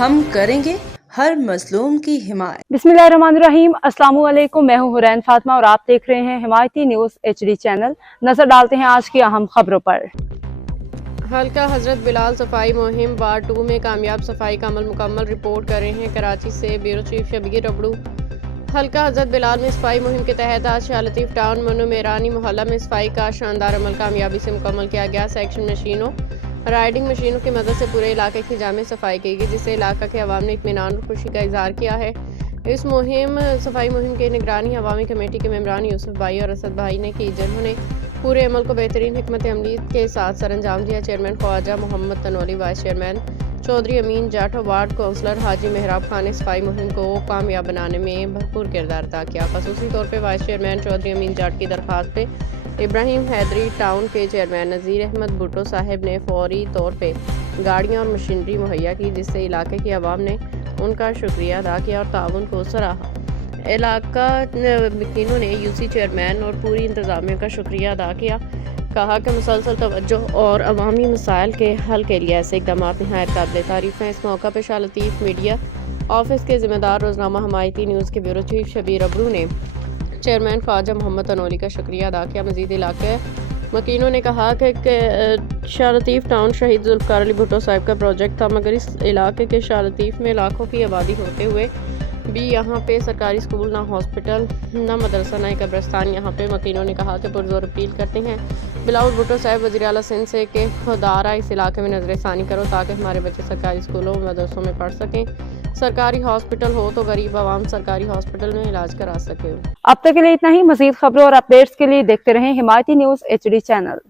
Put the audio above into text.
हम करेंगे हर मजलूम की हिमायत। बिस्मिल्लाहिर्रहमानिर्रहीम। अस्सलामु अलैकुम। मैं हूं हुरैन फातिमा और आप देख रहे हैं हिमायती न्यूज़ HD चैनल। नजर डालते हैं आज की अहम खबरों पर। हल्का हजरत बिलाल सफाई मुहिम वार्ड 2 में कामयाब सफाई का अमल मुकम्मल। रिपोर्ट कर रहे हैं कराची से ब्यूरो चीफ शबीर रबड़ू। हल्का हजरत बिलाल में सफाई मुहिम के तहत आज शाह लतीफ टाउन मनो मेरानी मोहल्ला में सफाई का शानदार अमल कामयाबी से मुकम्मल किया गया। सेक्शन मशीनों राइडिंग मशीनों की मदद से पूरे इलाके की जामे सफाई की गई, जिससे इलाका के अवाम ने इत्मीनान और खुशी का इजहार किया है। इस सफाई मुहिम की निगरानी अवामी कमेटी के मेम्बरान यूसुफ भाई और असद भाई ने की, जिन्होंने पूरे अमल को बेहतरीन हिकमत अमली के साथ सरअंजाम दिया। Chairman Khwaja Mohammad Tanoli, vice chairman Chaudhary Amin Jat, ward councillor Haji Mehrab Khan ने सफाई मुहिम को कामयाब बनाने में भरपूर किरदार अदा किया। खसूसी तौर पर वाइस चेयरमैन चौधरी अमीन जाट की दरख्वास्त पे इब्राहिम हैदरी टाउन के चेयरमैन नज़ीर अहमद भुट्टो साहब ने फौरी तौर पे गाड़ियाँ और मशीनरी मुहैया की, जिससे इलाके की आवाम ने उनका शुक्रिया अदा किया और ताउन को सराहा। इलाका मकीनों ने यूसी चेयरमैन और पूरी इंतजामिया का शुक्रिया अदा किया। कहा कि मुसलसल तवज्जो और अवामी मसाइल के हल के लिए ऐसे इकदाम नहायत काबिल तारीफ हैं। इस मौका पर शाह लतीफ़ मीडिया ऑफिस के जिम्मेदार रोजनामा हिमायती न्यूज़ के ब्यूरो चीफ शबीर रबड़ू ने चेयरमैन ख्वाजा मोहम्मद तनोली का शुक्रिया अदा किया। मजीद इलाके मकीनों ने कहा कि शाह लतीफ़ टाउन शहीद जुल्फ़िकार अली भुट्टो साहब का प्रोजेक्ट था, मगर इस इलाके के शाह लतीफ़ में लाखों की आबादी होते हुए भी यहाँ पे सरकारी स्कूल, ना हॉस्पिटल, ना मदरसा, ना कब्रिस्तान। यहाँ पे मकीनों ने कहा कि पुरजोर अपील करते हैं बिलावल भुट्टो साहब वज़ीर आला सिंध से कि खुदारा इस इलाके में नजर सानी करो, ताकि हमारे बच्चे सरकारी स्कूलों और मदरसों में पढ़ सकें। सरकारी हॉस्पिटल हो तो गरीब आवाम सरकारी हॉस्पिटल में इलाज करा सके। अब तक के लिए इतना ही। मजीद खबरों और अपडेट्स के लिए देखते रहें हिमायती न्यूज़ HD चैनल।